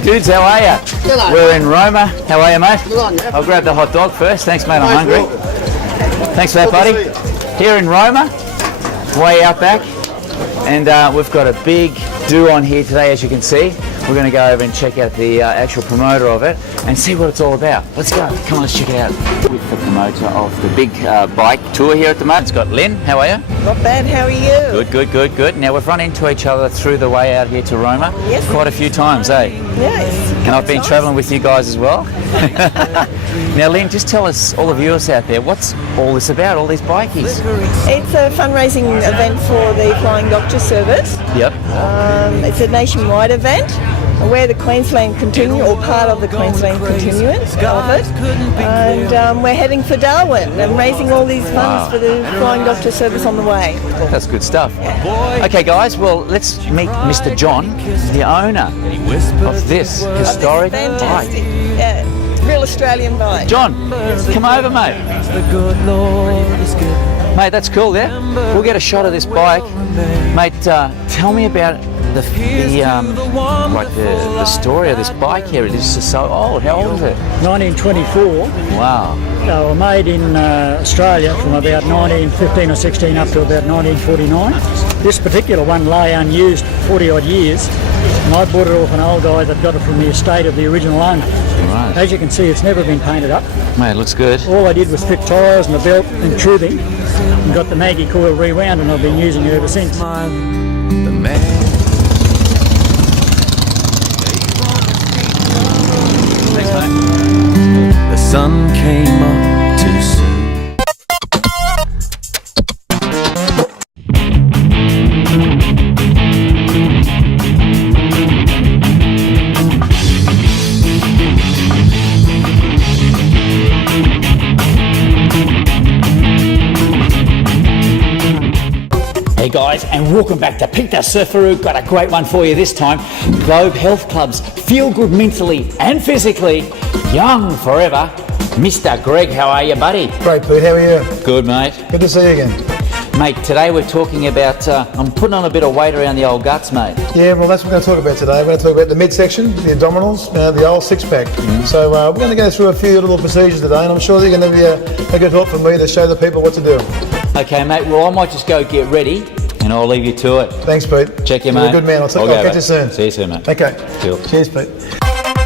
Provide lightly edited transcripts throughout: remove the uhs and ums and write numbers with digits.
G'day dudes, how are ya? G'day. We're in Roma. How are you, mate? Good on you. I'll grab the hot dog first. Thanks, mate. I'm hungry. Thanks for that, buddy. Here in Roma, way out back, and we've got a big do on here today, as you can see. We're going to go over and check out the actual promoter of it and see what it's all about. Let's go. Come on, let's check it out. With the promoter of the big bike tour here at the moment, it's got Lynn. How are you? Not bad, how are you? Good. Now, we've run into each other through the way out here to Roma quite a few times, eh? Yes. And I've been travelling with you guys as well. Now, Lynn, just tell us, all the viewers out there, what's all this about, all these bikies? It's a fundraising event for the Flying Doctor Service. Yep. It's a nationwide event. We're the Queensland Continuum, or part of the Queensland Continuum of it. And we're heading for Darwin and raising all these funds for the Flying Doctor Service on the way. That's good stuff. Okay, guys, well, let's meet Mr. John, the owner of this historic bike. Fantastic. Yeah, real Australian bike. John, come over, mate. Mate, that's cool, yeah? We'll get a shot of this bike. Mate, tell me about the story of this bike here. It is so old. How old is it? 1924. Wow. They were made in Australia from about 1915 or 16 up to about 1949. This particular one lay unused 40 odd years, and I bought it off an old guy that got it from the estate of the original owner. Right. As you can see, it's never been painted up. Mate, it looks good. All I did was fit tyres and a belt and tubing and got the Maggie coil rewound, and I've been using it ever since. Thanks, mate. The sun came up too soon. Hey guys, and welcome back to Peter Surfaroo. Got a great one for you this time. Globe Health Club's feel good mentally and physically, young forever. Mr. Greg, how are you, buddy? Great, Pete. How are you? Good, mate. Good to see you again. Mate, today we're talking about, I'm putting on a bit of weight around the old guts, mate. Yeah, well, that's what we're going to talk about today. We're going to talk about the midsection, the abdominals, the old six-pack. So we're going to go through a few little procedures today, and I'm sure they're going to be a good help for me to show the people what to do. Okay, mate, well, I might just go get ready, and I'll leave you to it. Thanks, Pete. Check you, You're mate. a good man. I'll catch you soon. See you soon, mate. Okay. Cool. Cheers, Pete.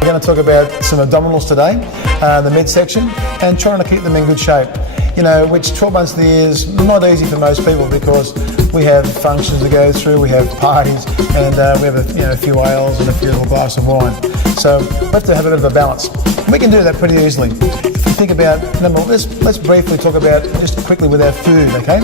We're going to talk about some abdominals today, the midsection, and trying to keep them in good shape. You know, which 12 months of the year is not easy for most people because we have functions to go through, we have parties, and we have a few ales and a few little glass of wine. So we have to have a bit of a balance. We can do that pretty easily. If we think about, let's briefly talk about just quickly with our food, okay?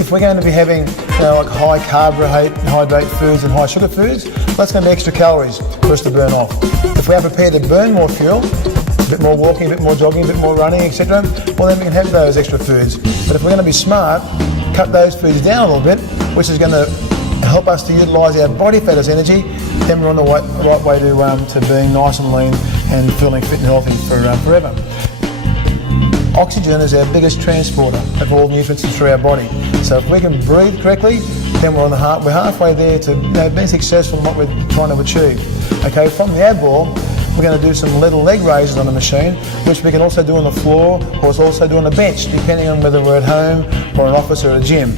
If we're going to be having like high carbohydrate foods and high sugar foods, that's going to be extra calories for us to burn off. If we are prepared to burn more fuel, a bit more walking, a bit more jogging, a bit more running, etc., well then we can have those extra foods. But if we're going to be smart, cut those foods down a little bit, which is going to help us to utilise our body fat as energy, then we're on the right way to being nice and lean and feeling fit and healthy forever. Oxygen is our biggest transporter of all nutrients through our body. So if we can breathe correctly, then we're halfway there to being successful in what we're trying to achieve. Okay, from the ab wall, we're going to do some little leg raises on the machine, which we can also do on the floor, or it's also do on a bench, depending on whether we're at home or an office or a gym.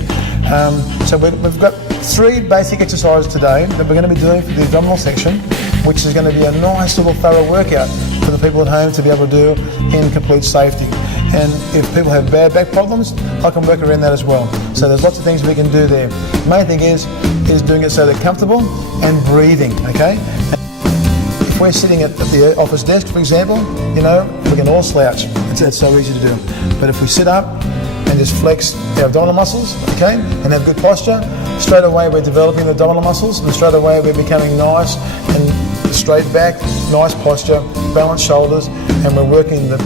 So we've got 3 basic exercises today that we're going to be doing for the abdominal section, which is going to be a nice little thorough workout for the people at home to be able to do in complete safety. And if people have bad back problems, I can work around that as well. So there's lots of things we can do there. The main thing is doing it so they're comfortable and breathing, okay? If we're sitting at the office desk, for example, we can all slouch. It's so easy to do. But if we sit up and just flex our abdominal muscles, okay, and have good posture, straight away we're developing the abdominal muscles, and straight away we're becoming nice and straight back, nice posture, balanced shoulders, and we're working the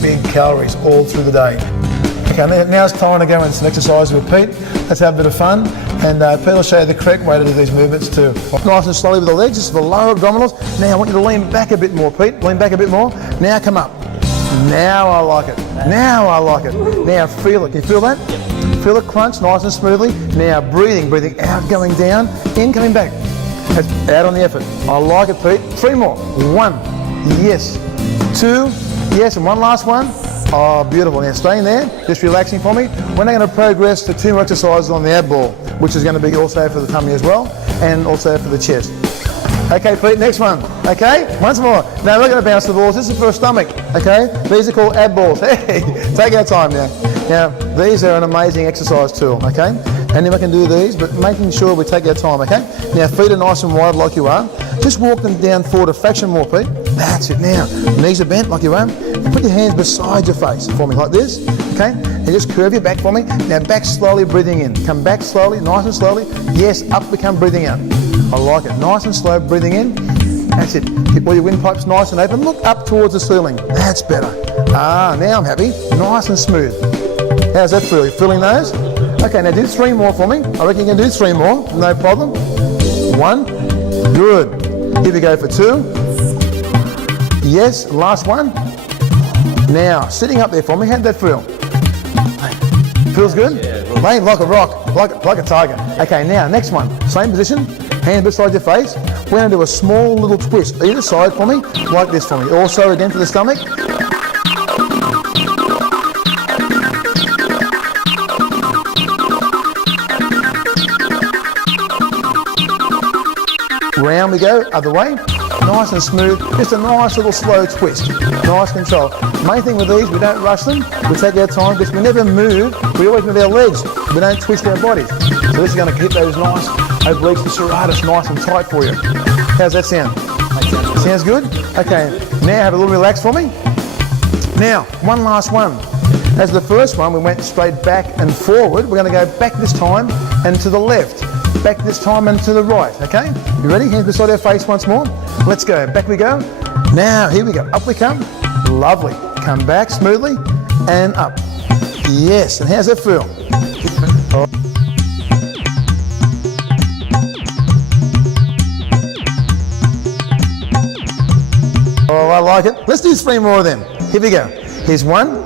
big calories all through the day. Okay, now it's time to go into some exercise with Pete. Let's have a bit of fun, and Pete will show you the correct way to do these movements too. Nice and slowly with the legs, just the lower abdominals. Now I want you to lean back a bit more, Pete. Lean back a bit more. Now come up. Now I like it. Now I like it. Now feel it. Can you feel that? Feel it crunch nice and smoothly. Now breathing out, going down, in, coming back. That's out on the effort. I like it, Pete. 3 more. 1, yes. 2, yes, and one last one. Oh, beautiful. Now staying there, just relaxing for me. We're now going to progress to 2 more exercises on the ab ball, which is going to be also for the tummy as well, and also for the chest. Okay, Pete, next one. Okay, once more. Now we're going to bounce the balls. This is for a stomach. Okay, these are called ab balls. Hey, take our time now. Now, these are an amazing exercise tool. Okay, and then we can do these, but making sure we take our time. Okay, now feet are nice and wide like you are. Just walk them down forward a fraction more, Pete. That's it. Now, knees are bent like you are. And put your hands beside your face for me like this. Okay, and just curve your back for me. Now back slowly, breathing in. Come back slowly, nice and slowly. Yes, up we come, breathing out. I like it. Nice and slow, breathing in. That's it. Keep all your windpipes nice and open. Look up towards the ceiling. That's better. Ah, now I'm happy. Nice and smooth. How's that feel? You feeling those? Okay, now do 3 more for me. I reckon you can do 3 more. No problem. 1. Good. Here we go for 2. Yes, last one. Now, sitting up there for me, how'd that feel? Feels good? Yeah. Mate, like a rock, like a tiger. Okay, now, next one. Same position, hands beside your face. We're going to do a small little twist either side for me, like this for me. Also, again, for the stomach. Round we go, other way. Nice and smooth, just a nice little slow twist. Nice control. Main thing with these, we don't rush them, we take our time because we never move, we always move our legs, we don't twist our bodies. So this is going to keep those nice obliques and serratus nice and tight for you. How's that sound? Sounds good? Okay, now have a little relax for me. Now, one last one. As the first one, we went straight back and forward. We're going to go back this time and to the left. Back this time and to the right, okay? You ready? Hands beside our face once more. Let's go. Back we go. Now, here we go. Up we come. Lovely. Come back smoothly and up. Yes, and how's that feel? Oh, I like it. Let's do 3 more of them. Here we go. Here's 1.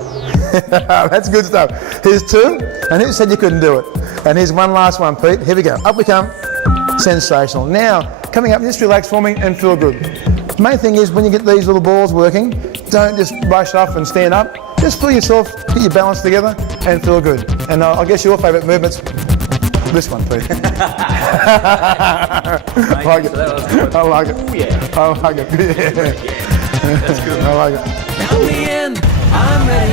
That's good stuff. Here's 2. And who said you couldn't do it? And here's one last one, Pete. Here we go. Up we come. Sensational. Now, coming up, just relax for me and feel good. The main thing is when you get these little balls working, don't just rush up and stand up. Just feel yourself, get your balance together and feel good. And I guess your favourite movement's this one, Pete. I like it. I like it. Oh, yeah. I like it. Yeah. That's good. I like it. I'm ready.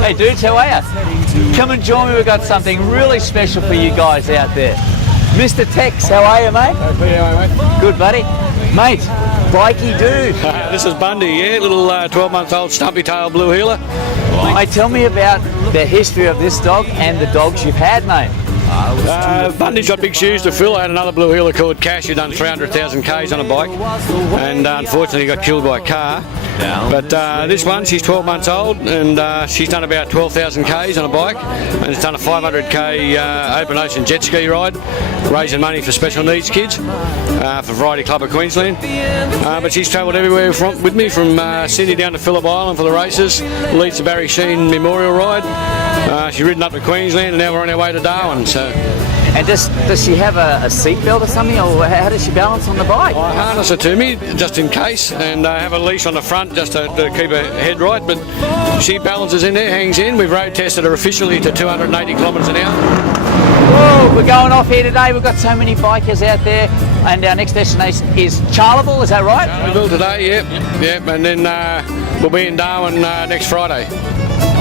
Hey dudes, how are you? Come and join me, we've got something really special for you guys out there. Mr. Tex, how are you, mate? Hey, how are you, mate? Good, buddy. Mate, bikey dude. This is Bundy, yeah, little 12-month-old stumpy tail blue heeler. Mate, tell me about the history of this dog and the dogs you've had, mate. Bundy's got big shoes to fill. I had another blue heeler called Cash who done 300,000 Ks on a bike and unfortunately got killed by a car. But this one, she's 12 months old and she's done about 12,000 Ks on a bike and it's done a 500k open ocean jet ski ride, raising money for special needs kids for Variety Club of Queensland. But she's travelled everywhere with me from Sydney down to Phillip Island for the races, leads the Barry Sheen Memorial Ride. She's ridden up to Queensland and now we're on our way to Darwin. So. And does she have a seatbelt or something, or how does she balance on the bike? I harness her to me just in case, and I have a leash on the front just to keep her head right, but she balances in there, hangs in. We've road tested her officially to 280 kilometres an hour. Whoa, we're going off here today. We've got so many bikers out there, and our next destination is Charleville, is that right? Charleville today, yep, and then we'll be in Darwin next Friday.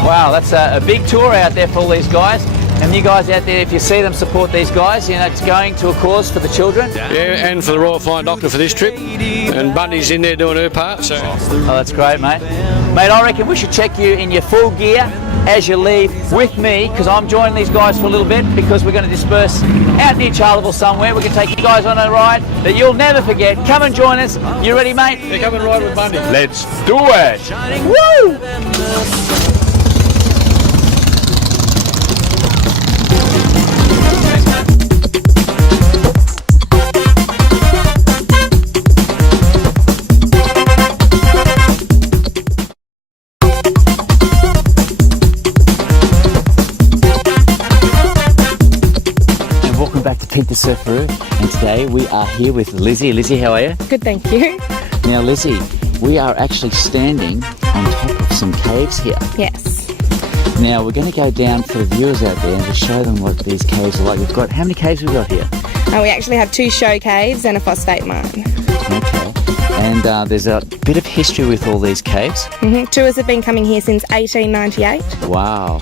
Wow, that's a big tour out there for all these guys. And you guys out there, if you see them, support these guys. You know, it's going to a cause for the children. Yeah, and for the Royal Flying Doctor for this trip. And Bundy's in there doing her part. So. Oh, that's great, mate. Mate, I reckon we should check you in your full gear as you leave with me, because I'm joining these guys for a little bit, because we're going to disperse out near Charleville somewhere. We're going to take you guys on a ride that you'll never forget. Come and join us. You ready, mate? Yeah, come and ride with Bundy. Let's do it. Woo! Keep the Surfaroo, and today we are here with Lizzie. Lizzie, how are you? Good, thank you. Now, Lizzie, we are actually standing on top of some caves here. Yes. Now, we're going to go down for the viewers out there and to show them what these caves are like. We've got, how many caves have we got here? We actually have 2 show caves and a phosphate mine. Okay. And there's a bit of history with all these caves. Tours have been coming here since 1898. Wow.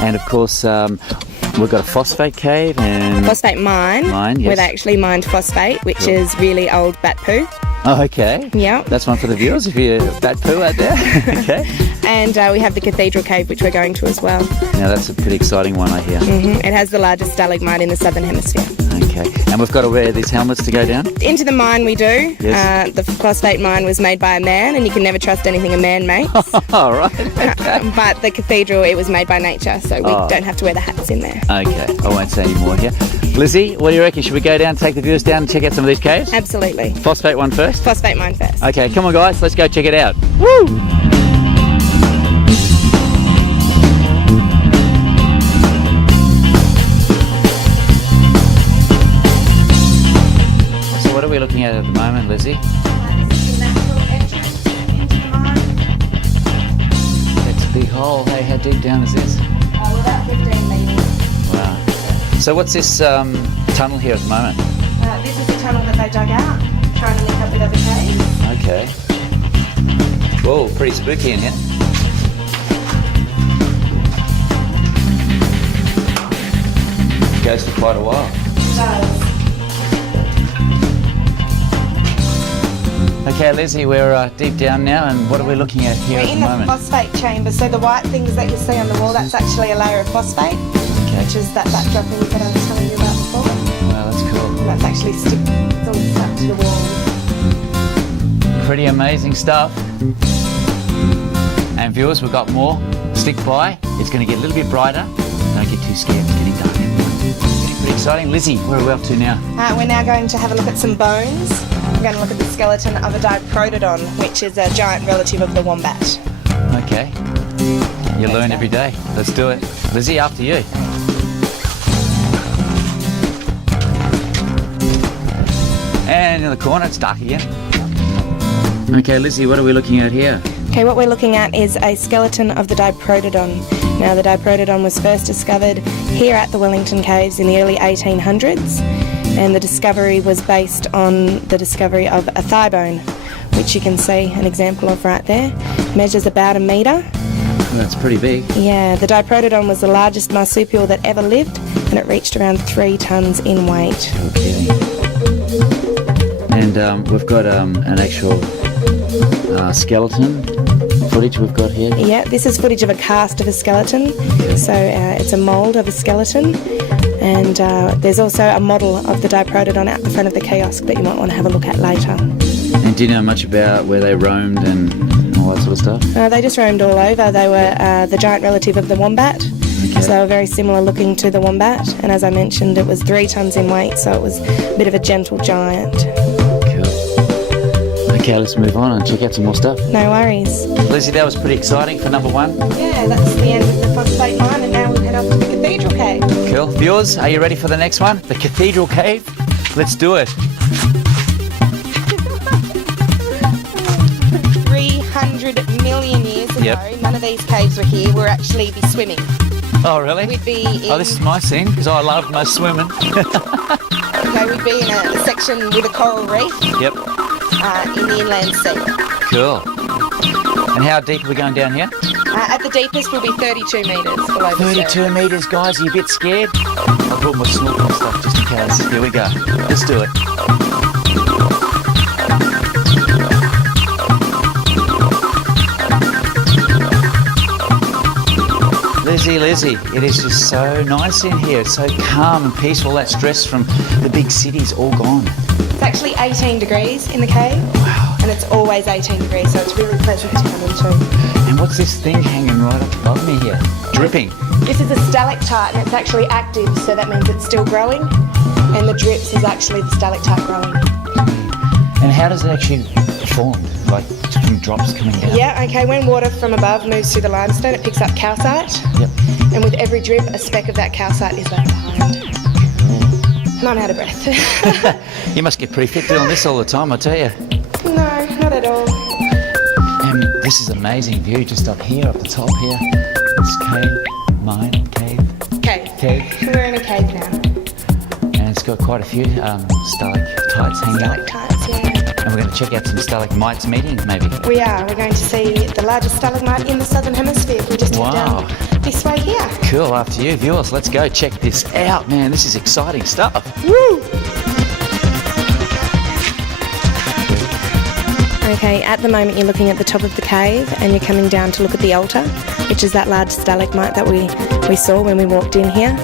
And of course, we've got a phosphate cave and... Phosphate mine, yes. where they actually mined phosphate, which is really old bat poo. Oh, okay. Yeah. That's one for the viewers if you're bat poo out there. Okay. And we have the cathedral cave, which we're going to as well. Now, that's a pretty exciting one, I hear. It has the largest stalagmite in the southern hemisphere. Okay. And we've got to wear these helmets to go down? Into the mine we do. Yes. The phosphate mine was made by a man, and you can never trust anything a man makes. All right. Okay. But the cathedral, it was made by nature, so we don't have to wear the hats in there. Okay. I won't say any more here. Lizzie, what do you reckon? Should we go down, take the viewers down and check out some of these caves? Absolutely. Phosphate one first? Phosphate mine first. Okay, come on guys, let's go check it out. Woo! So what are we looking at the moment, Lizzie? It's a big hole. Hey, how deep down is this? We're about 15 metres. Wow. So what's this tunnel here at the moment? This is the tunnel that they dug out, trying to link up with other caves. Okay. Whoa, pretty spooky in here. Goes for quite a while. It does. Okay, Lizzie, we're deep down now, and what are we looking at here We're at the in the moment? phosphate chamber, so the white things that you see on the wall, that's actually a layer of phosphate, which is that backdropping that I was telling you about before. Wow, that's cool. And that's actually it's all stuck to the wall. Pretty amazing stuff. And viewers, we've got more. Stick by. It's going to get a little bit brighter. Don't get too scared. It's getting dark. Getting pretty exciting. Lizzie, where are we up to now? We're now going to have a look at some bones. We're going to look at the skeleton of a diprotodon, which is a giant relative of the wombat. Okay. You learn every day. Let's do it. Lizzie, after you. And in the corner, it's dark again. Okay, Lizzie, what are we looking at here? Okay, what we're looking at is a skeleton of the diprotodon. Now, the diprotodon was first discovered here at the Wellington caves in the early 1800s, and the discovery was based on the discovery of a thigh bone, which you can see an example of right there. Measures about 1 metre. That's pretty big. Yeah, the diprotodon was the largest marsupial that ever lived, and it reached around 3 tonnes in weight. Okay. And we've got an actual skeleton footage we've got here. Yeah, this is footage of a cast of a skeleton. Okay. So it's a mould of a skeleton, and there's also a model of the diprotodon out the front of the kiosk that you might want to have a look at later. And do you know much about where they roamed and all that sort of stuff? They just roamed all over. They were the giant relative of the wombat. Okay. So they were very similar looking to the wombat, and as I mentioned, it was 3 tonnes in weight, so it was a bit of a gentle giant. Okay, let's move on and check out some more stuff. No worries. Lizzie, that was pretty exciting for number 1. Yeah, that's the end of the phosphate mine, and now we'll head off to the cathedral cave. Cool. Viewers, are you ready for the next one? The cathedral cave? Let's do it. 300 million years ago, Yep. none of these caves were here. We'd actually be swimming. Oh, really? We'd be in, Oh, this is my scene because I love my swimming. we'd be in a section with a coral reef Yep. in the inland sea. Cool. And how deep are we going down here? At the deepest, we'll be 32 metres below the surface. 32 metres, guys. Are you a bit scared? I brought my snorkel stuff just in case. Here we go. Let's do it. Lizzie, it is just so nice in here. It's so calm and peaceful. That stress from the big city's all gone. It's actually 18 degrees in the cave. Wow. And it's always 18 degrees, so it's really pleasant to come into. And what's this thing hanging right up above me here? Dripping. This is a stalactite, and it's actually active, so that means it's still growing. And the drips is actually the stalactite growing. And how does it actually form? Like from drops coming down? Yeah, okay, when water from above moves through the limestone, it picks up calcite. Yep. And with every drip, a speck of that calcite is left behind. Not out of breath. You must get pretty fit doing this all the time, I tell you. No, not at all. And this is amazing view just up here, up the top here. This cave, mine, cave. Cave. We're in a cave now. And it's got quite a few stalactites hanging out. Stalactites, yeah. And we're going to check out some stalagmites meeting, maybe. We are. We're going to see the largest stalagmite in the southern hemisphere. We just head down this way here. Cool, after you, viewers. Let's go check this out, man. This is exciting stuff. Woo! Okay, at the moment you're looking at the top of the cave and you're coming down to look at the altar, which is that large stalagmite that we saw when we walked in here.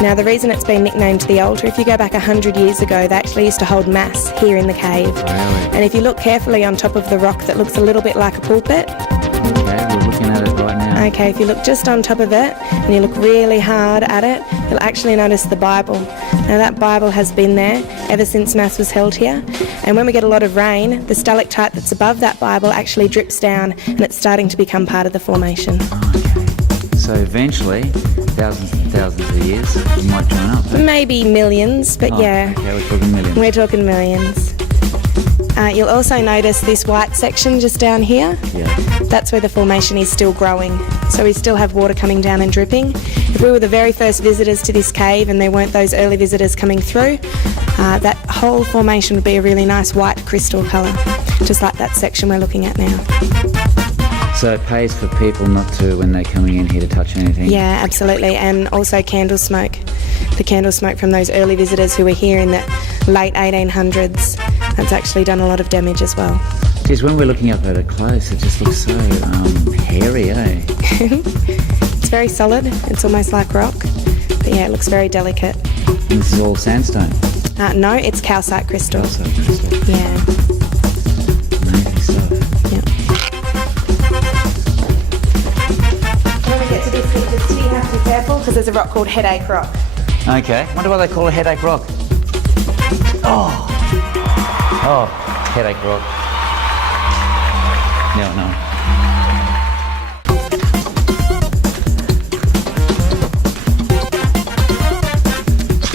Now the reason it's been nicknamed the altar, if you go back 100 years ago, they actually used to hold mass here in the cave. Really? And if you look carefully on top of the rock that looks a little bit like a pulpit. Okay, we're looking at it right now. Okay, if you look just on top of it and you look really hard at it, you'll actually notice the Bible. Now that Bible has been there ever since Mass was held here. And when we get a lot of rain, the stalactite that's above that Bible actually drips down and it's starting to become part of the formation. Okay. So eventually, thousands and thousands of years, it might join up. Maybe millions, but yeah. Okay, we're talking millions. We're talking millions. You'll also notice this white section just down here. Yeah. That's where the formation is still growing. So we still have water coming down and dripping. If we were the very first visitors to this cave and there weren't those early visitors coming through, that whole formation would be a really nice white crystal colour, just like that section we're looking at now. So it pays for people not to, when they're coming in here, to touch anything? Yeah, absolutely. And also candle smoke. The candle smoke from those early visitors who were here in the late 1800s. That's actually done a lot of damage as well. Geez, when we're looking up at it close, it just looks so hairy, eh? It's very solid. It's almost like rock. But yeah, it looks very delicate. And this is all sandstone? No, it's calcite crystal. Calcite crystal. Yeah. Amazing stuff. Yeah. When we get to this bit, just you have to be careful because there's a rock called Headache Rock. Okay. Wonder why they call it Headache Rock. Oh, Headache Rock. No.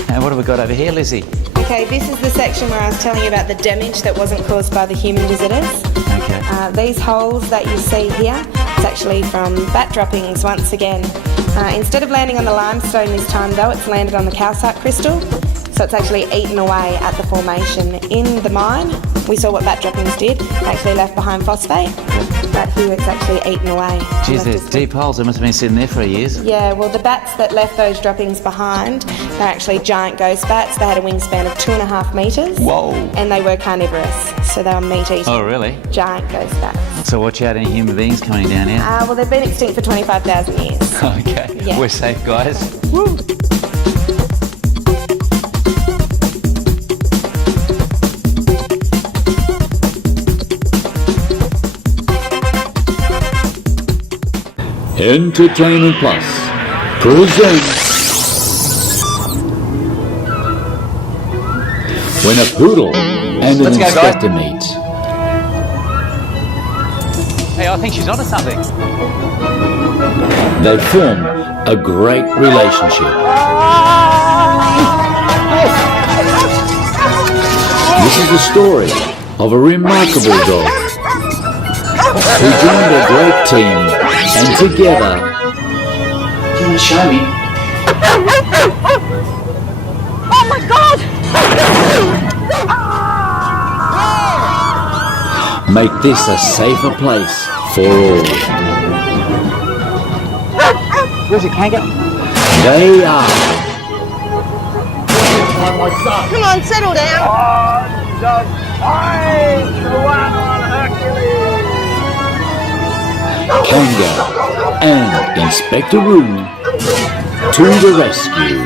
And what have we got over here, Lizzie? Okay, this is the section where I was telling you about the damage that wasn't caused by the human visitors. Okay. These holes that you see here, it's actually from bat droppings once again. Instead of landing on the limestone this time though, it's landed on the calcite crystal. So it's actually eaten away at the formation. In the mine, we saw what bat droppings did. They actually left behind phosphate, but here it's actually eaten away. Geez, they're deep holes. They must have been sitting there for years. Yeah, well the bats that left those droppings behind, they're actually giant ghost bats. They had a wingspan of 2.5 metres. Whoa. And they were carnivorous, so they were meat eating. Oh, really? Giant ghost bats. So watch out, any human beings coming down here. Well, they've been extinct for 25,000 years. Okay, Yeah. we're safe, guys. Woo. Entertainment Plus presents When a Poodle and an Inspector Meet. Hey, I think she's onto something. They form a great relationship. This is the story of a remarkable dog who joined a great team, and together... Do you want to show me? Oh my God! make this a safer place for all. Where's your kangaroo? They are Come on, settle down. Kanga and Inspector Room to the rescue.